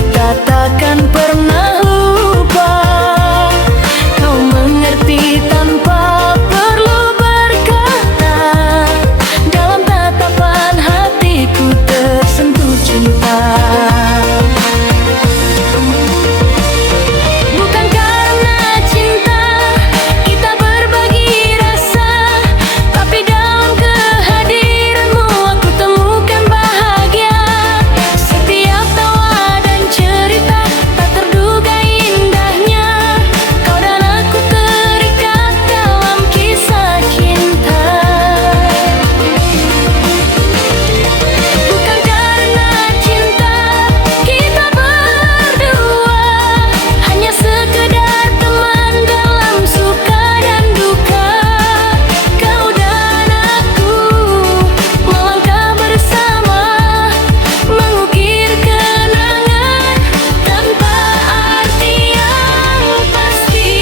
cerita takkan pernah lupa. Kau mengerti tanpa perlu berkata, dalam tatapan hatiku tersentuh cinta. Bukan karena cinta kita berbagi rasa, tapi dalam kehadiranmu aku temukan bahagia. Setiap tawa dan cerita tak terduga indahnya, kau dan aku terikat dalam kisah cinta. Bukan karena cinta kita berdua hanya sekedar teman dalam suka dan duka. Kau dan aku melangkah bersama, mengukir kenangan tanpa arti yang pasti.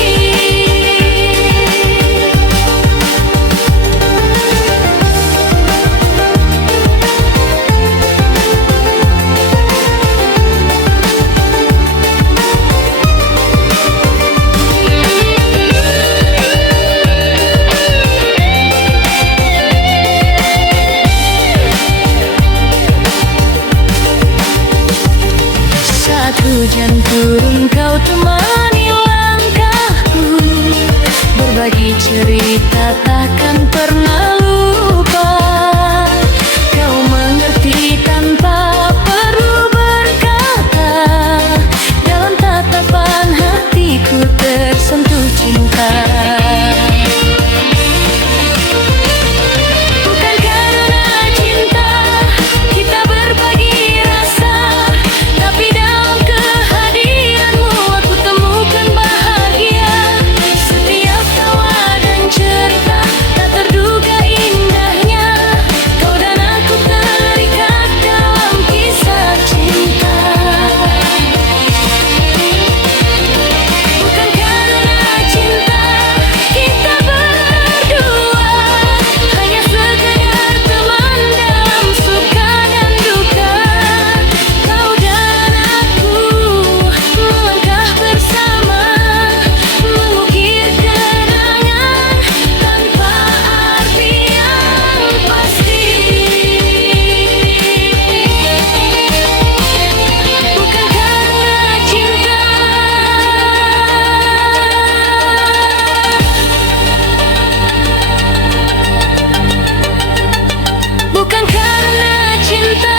Saat hujan turun kau temani langkahku, berbagi cerita takkan pernah lupa. Kau mengerti tanpa perlu berkata, dalam tatapan hatiku tersentuh cinta. Bukan karena cinta kita berbagi rasa, tapi dalam kehadiranmu aku temukan bahagia. Setiap tawa dan cerita tak terduga indahnya, kau dan aku terikat dalam kisah cinta. Bukan karena cinta kita berdua hanya sekedar teman dalam suka dan duka. Kau dan aku melangkah bersama, mengukir kenangan tanpa arti yang pasti. Bukan karena cinta, bukan karena cinta.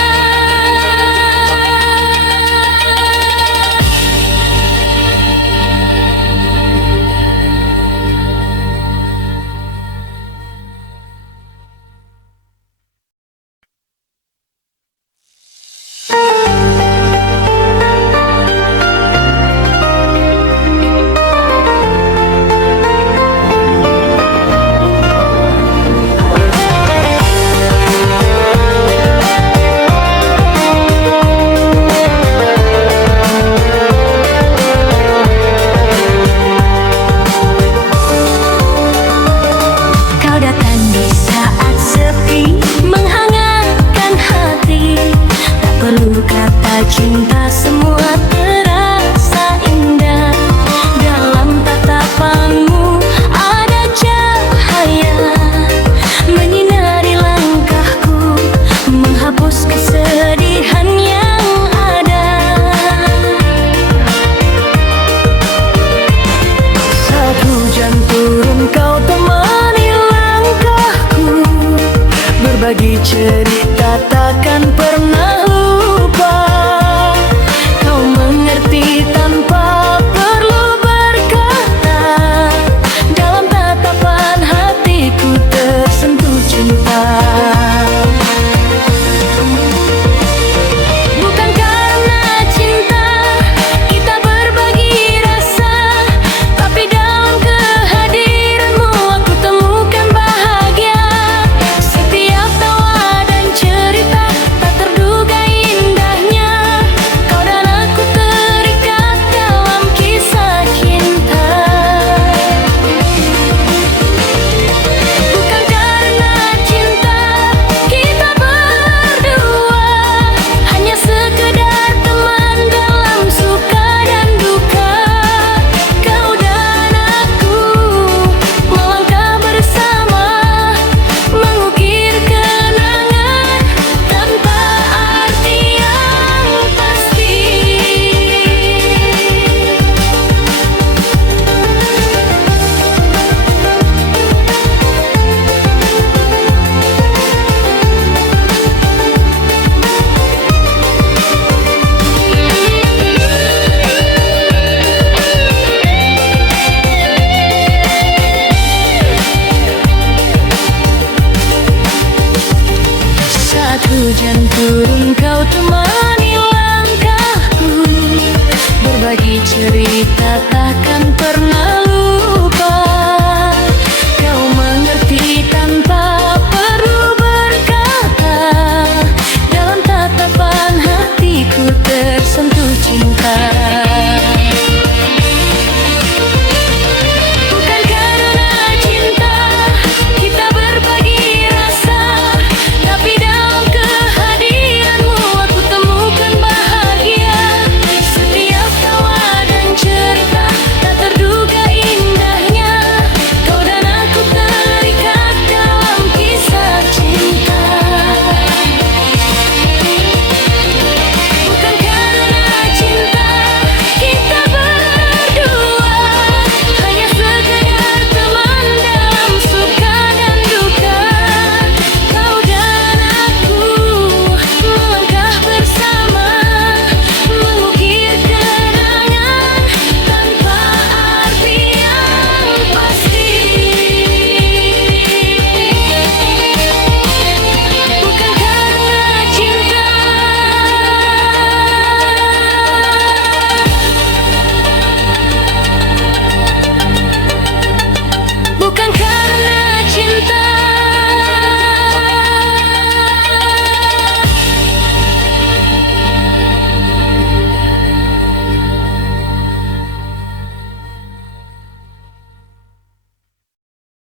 Kau datang di saat sepi, menghangatkan hati. Tak perlu kata cinta, semua terasa indah. Dalam tatapanmu ada cahaya, menyinari langkahku, menghapus kesedihan yang ada. Saat hujan turun kau temani langkahku, berbagi cerita takkan